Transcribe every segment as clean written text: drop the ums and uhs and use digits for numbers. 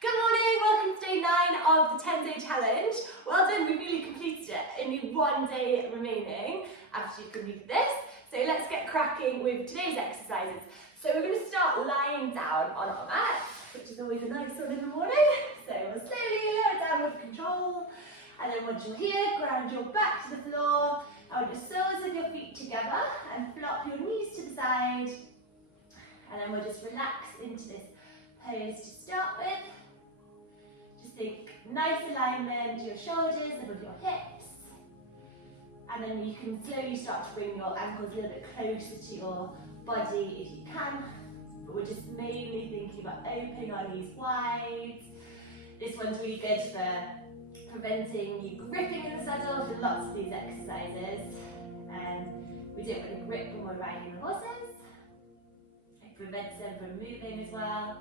Good morning, welcome to day 9 of the 10-day challenge. Well done, we've nearly completed it. Only 1 day remaining after you've completed this. So let's get cracking with today's exercises. So we're going to start lying down on our mat, which is always a nice one in the morning. So we'll slowly lower it down with control. And then once you're here, ground your back to the floor. I want the soles of your feet together and flop your knees to the side. And then we'll just relax into this pose to start with. Just think nice alignment, your shoulders and with your hips. And then you can slowly start to bring your ankles a little bit closer to your body if you can. But we're just mainly thinking about opening our knees wide. This one's really good for preventing you gripping in the saddle for lots of these exercises. We don't want to grip when we're riding the horses. It prevents them from moving as well.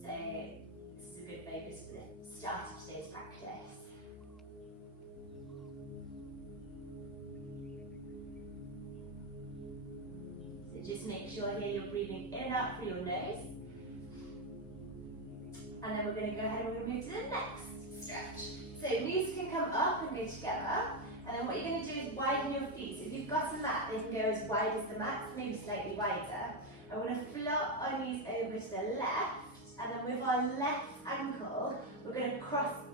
So this is a good focus for the start of today's practice. So just make sure here you're breathing in and out through your nose. And then we're going to go ahead and we're going to move to the next stretch. So knees can come up and go together. And then what you're going to do is widen your feet. So if you've got a mat, they can go as wide as the mat, maybe slightly wider. And we're going to flop our knees over to the left. And then with our left ankle, we're going to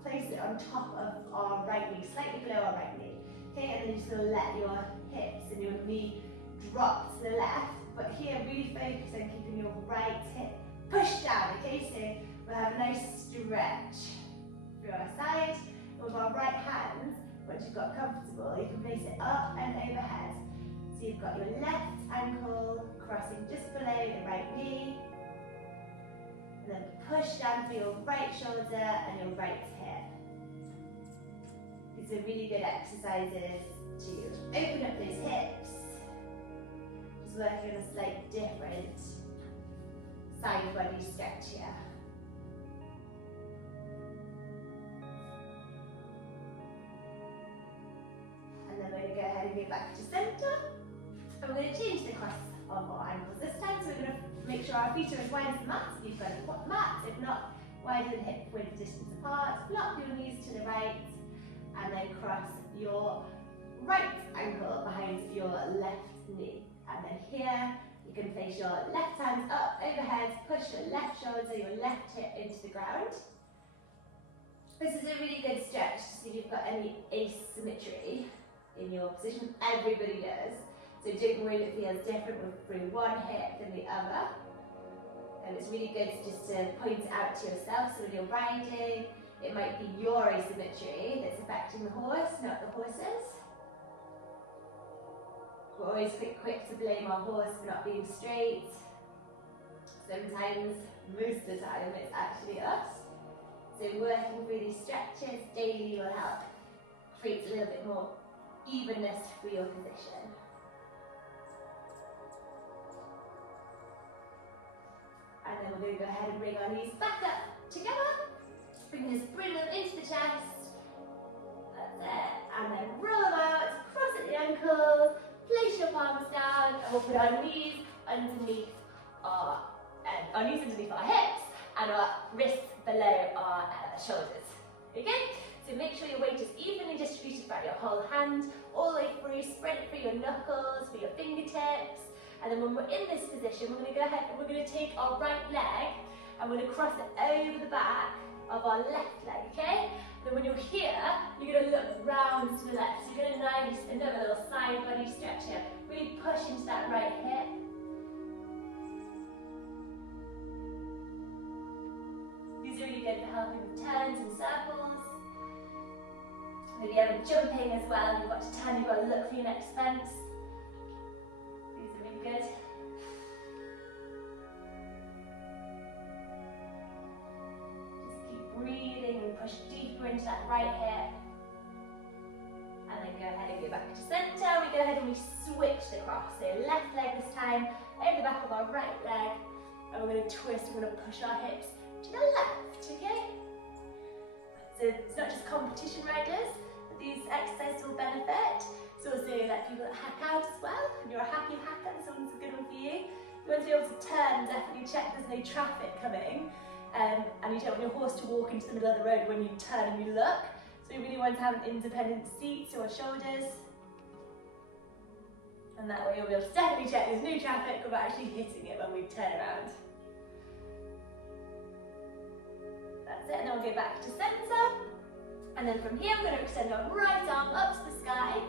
place it on top of our right knee, slightly below our right knee. Okay, and then you're just going to let your hips and your knee drop to the left. But here, really focus on keeping your right hip pushed down. Okay, so we'll have a nice stretch through our side. With our right hand, once you've got comfortable, you can place it up and overhead. So you've got your left ankle crossing just below your right knee. And then push down through your right shoulder and your right hip. These are really good exercises to open up those hips. Just working on a slightly different side body stretch here. And then we're going to go ahead and get back to centre. And we're going to change the cross of our ankles this time. So we're going to make sure our feet are as wide as the mat. If you've got a mat, if not, wider than hip width distance apart. Flop your knees to the right. And then cross your right ankle behind your left knee. And then here, you can place your left hand up overhead, push your left shoulder, your left hip into the ground. This is a really good stretch to see if you've got any asymmetry in your position. Everybody does. So don't worry if it feels different through one hip than the other. And it's really good just to point it out to yourself. So when you're riding, it might be your asymmetry that's affecting the horse, not the horses. We're always quick to blame our horse for not being straight. Sometimes, most of the time, it's actually us. So working through these stretches daily will help create a little bit more evenness for your position. And then we're going to go ahead and bring our knees back up together. Bring them into the chest. That's it. And then roll them out, cross at the ankles, place your palms down, and we'll put our knees underneath our hips and our wrists below our shoulders. Okay? So make sure your weight is evenly distributed throughout your whole hand, all the way through. Spread it through your knuckles, through your fingertips. And then when we're in this position, we're going to go ahead and we're going to take our right leg and we're going to cross it over the back of our left leg, okay? Then when you're here, you're going to look round to the left. So you're going to another little side body stretch here. Really push into that right hip. These are really good for helping with turns and circles. Maybe having jumping as well. You've got to turn, you've got to look for your next fence. These are really good. Just keep breathing and push deeper into that right hip. And then go ahead and go back to centre. We go ahead and we switch the cross. So left leg this time, over the back of our right leg. And we're going to twist, we're going to push our hips to the left, okay? So it's not just competition riders that these exercises will benefit. It's also like people that hack out as well. And you're a happy hacker, this one's a good one for you. You want to be able to turn, definitely check there's no traffic coming. and you don't want your horse to walk into the middle of the road when you turn and you look. So we really want to have an independent seat to our shoulders. And that way you'll be able to definitely check there's no traffic, we're actually hitting it when we turn around. That's it, and then we'll go back to centre. And then from here, we're going to extend our right arm up to the sky.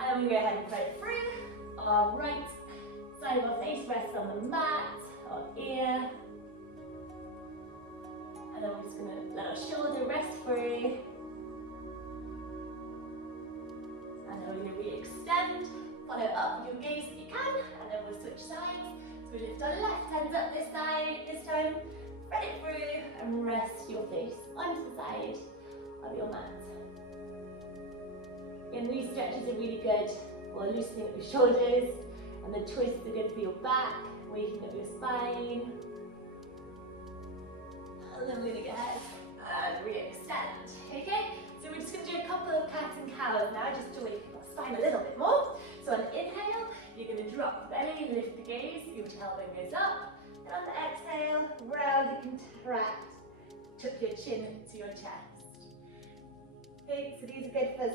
And then we go ahead and thread it through. Our right side of our face rests on the mat, our ear. And then we're just going to let our shoulder rest free. And then we're going to re-extend. Follow up with your gaze if you can, and then we'll switch sides. So we lift our left hands up this time, thread it through, and rest your face onto the side of your mat. And these stretches are really good for loosening up your shoulders, and the twists are good for your back, waking up your spine. And then we're going to go ahead and re-extend, okay? So we're just going to do a couple of cats and cows now, just to wake up our spine a little bit more. So on the inhale, you're going to drop the belly, lift the gaze, your tailbone goes up. And on the exhale, round and contract, tuck your chin to your chest. Okay, so these are good for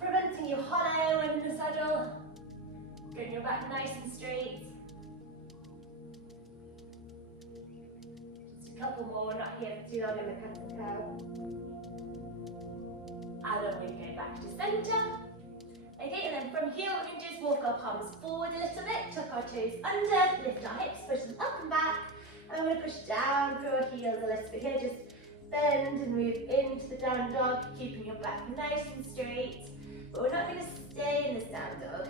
preventing you hollow in the saddle, getting your back nice and straight. Just a couple more, not here for too long in the cat and cow. And then we go back to centre. Okay, and then from here we're going to just walk our palms forward a little bit, tuck our toes under, lift our hips, push them up and back, and we're going to push down through our heels a little bit here, just bend and move into the down dog, keeping your back nice and straight, but we're not going to stay in this down dog,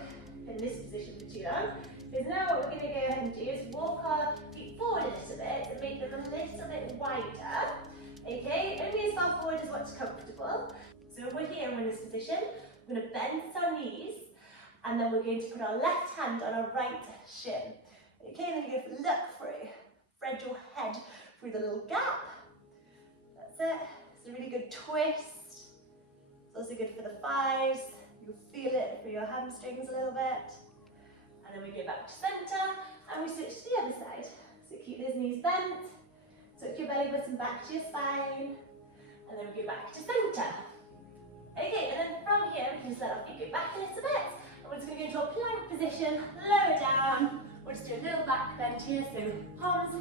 in this position for too long, because now what we're going to go ahead and do is walk our feet forward a little bit and make them a little bit wider, okay, only as far forward as what's comfortable. So we're here, we're in this position. We're going to bend our knees, and then we're going to put our left hand on our right shin. Okay, and then you're going to look through. Thread your head through the little gap. That's it. It's a really good twist. It's also good for the thighs. You'll feel it through your hamstrings a little bit. And then we go back to centre, and we switch to the other side. So keep those knees bent. Tuck your belly button back to your spine. And then we go back to centre. Okay, and then from here, we can just let our feet go back a little bit. And we're just going to go into a plank position, lower down. We'll just do a little back bend here, so palms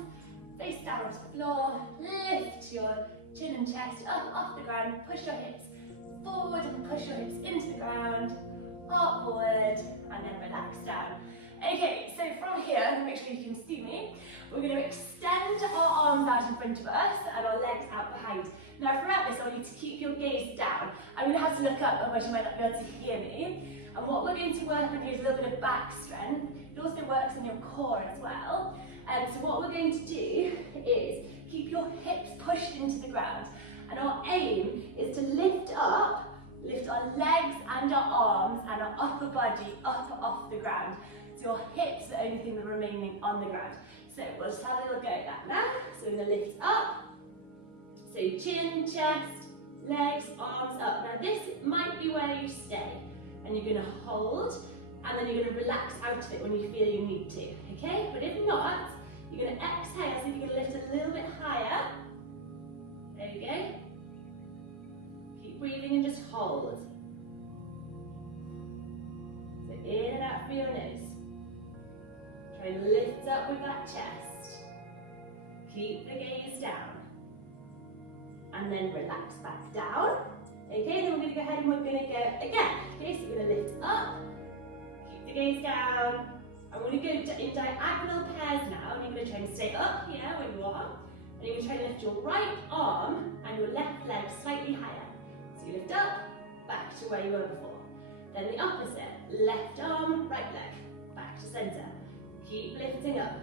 face down to the floor. Lift your chin and chest up off the ground. Push your hips forward and push your hips into the ground. Heart forward, and then relax down. Okay, so from here, make sure you can see me. We're going to extend our arms out in front of us and our legs out behind. Now throughout this, I want you to keep your gaze down. I'm going to have to look up, otherwise you might not be able to hear me. And what we're going to work on here is a little bit of back strength. It also works on your core as well. So what we're going to do is keep your hips pushed into the ground. And our aim is to lift our legs and our arms and our upper body up off the ground. So your hips are the only thing that are remaining on the ground. So we'll just have a little go at that now. So we're going to lift up. So chin, chest, legs, arms up. Now this might be where you stay. And you're going to hold, and then you're going to relax out of it when you feel you need to. Okay? But if not, you're going to exhale, so you're going to lift a little bit higher. There you go. Keep breathing and just hold. So in and out through your nose. Try and lift up with that chest. Keep the gaze down. And then relax back down. Okay, then we're going to go ahead and we're going to go again. Okay, so we're going to lift up. Keep the gaze down. I'm going to go in diagonal pairs now. And you're going to try and stay up here where you are. And you're going to try and lift your right arm and your left leg slightly higher. So you lift up, back to where you were before. Then the opposite. Left arm, right leg. Back to centre. Keep lifting up.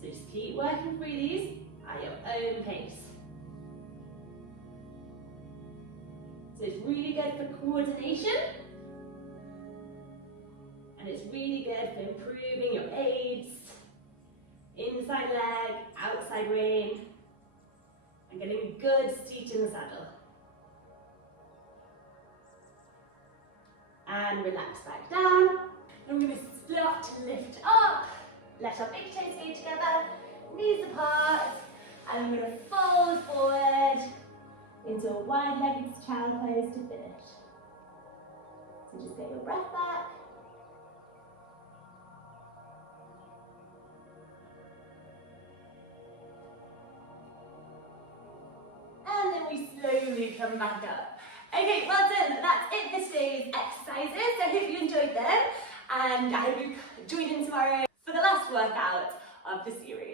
So just keep working through these at your own pace. So it's really good for coordination. And it's really good for improving your aids. Inside leg, outside rein. And getting a good seat in the saddle. And relax back down. And we're going to split up to lift up. Let our big toes go together. Knees apart. And we're going wide-legged to child pose to finish. So just get your breath back. And then we slowly come back up. Okay, well done. That's it for today's exercises. I hope you enjoyed them, and I hope you join in tomorrow for the last workout of the series.